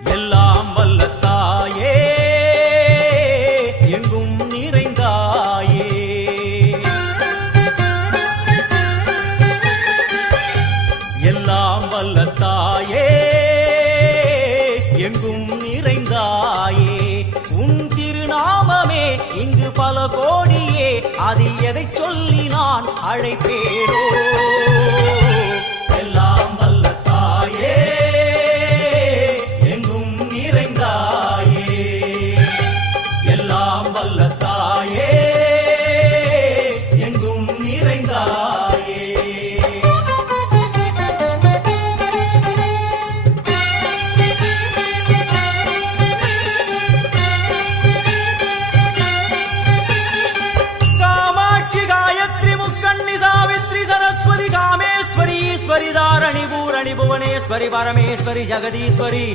எல்லாம் வல்ல தாயே எங்கும் நிறைந்தாயே, எல்லாம் வல்ல தாயே எங்கும் நிறைந்தாயே. உன் திருநாமமே இங்கு பல கோடியே, அதில் எதை சொல்லி நான் அழைப்பேனோ. எல்லாம் வல்ல தாயே எங்கும் நிறைந்தாயே, எல்லாம் வல்ல தாயே எங்கும் நிறைந்தாயே. ईश्वरी धारणी भूरणी भुवनेश्वरी परमेश्वरी जगदीश्वरी